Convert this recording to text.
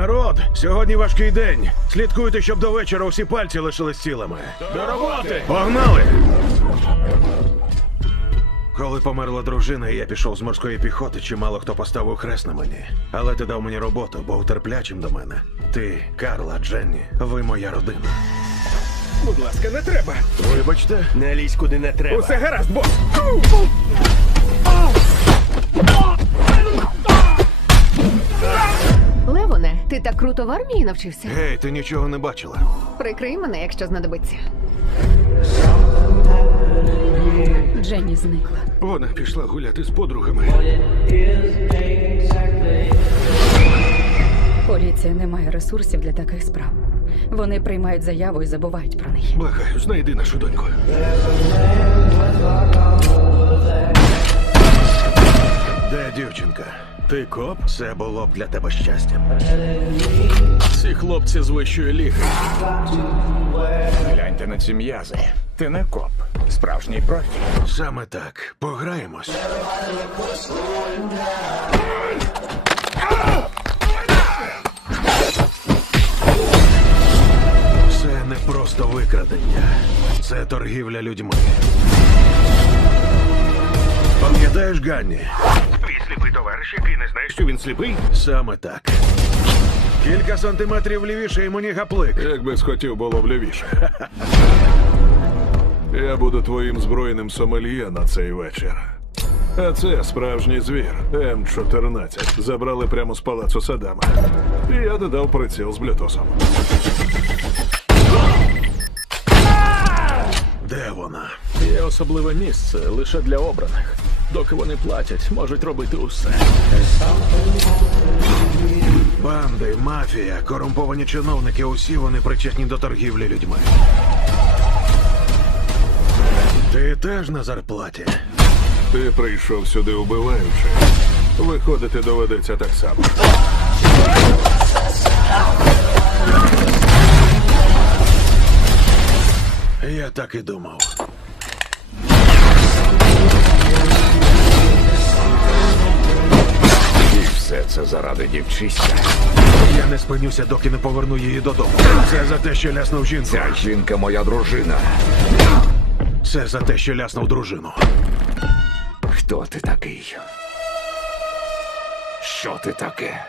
Народ, сьогодні важкий день. Слідкуйте, щоб до вечора усі пальці лишились цілими. До роботи! Погнали! Коли померла дружина, і я пішов з морської піхоти, чимало хто поставив хрест на мені. Але ти дав мені роботу, був терплячим до мене. Ти, Карла, Дженні, ви моя родина. Будь ласка, не треба. Вибачте, Не лізь куди не треба. Усе гаразд, бос! так круто в армії навчився. Гей, ти нічого не бачила. Прикрий мене, якщо знадобиться. Дженні зникла. Вона пішла гуляти з подругами. Поліція не має ресурсів для таких справ. Вони приймають заяву і забувають про неї. Благаю, знайди нашу доньку. Ти коп? Це було б для тебе щастям. Ці хлопці з вищої ліги. Гляньте на ці м'язи. Ти не коп. Справжній профі. Саме так. Пограємось. Це не просто викрадення. Це торгівля людьми. Пам'ятаєш, Ганні? сліпий товариш, який не знає, що він сліпий? Саме так. Кілька сантиметрів лівіше і мені гаплик. Як би схотів було б лівіше. Я буду твоїм збройним сомельє на цей вечір. А це справжній звір М14. Забрали прямо з палацу Садама. І я додав приціл з блютосом. Де вона? Є особливе місце лише для обраних. Доки вони платять, можуть робити усе. Банди, мафія, корумповані чиновники. Усі вони причетні до торгівлі людьми. Ти теж на зарплаті. Ти прийшов сюди убиваючи. Виходити доведеться так само. Я так і думав. це заради дівчиська. Я не спинюся, доки не поверну її додому. Це за те, що ляснув жінку. Ця жінка моя дружина. Це за те, що ляснув дружину. Хто ти такий? Що ти таке?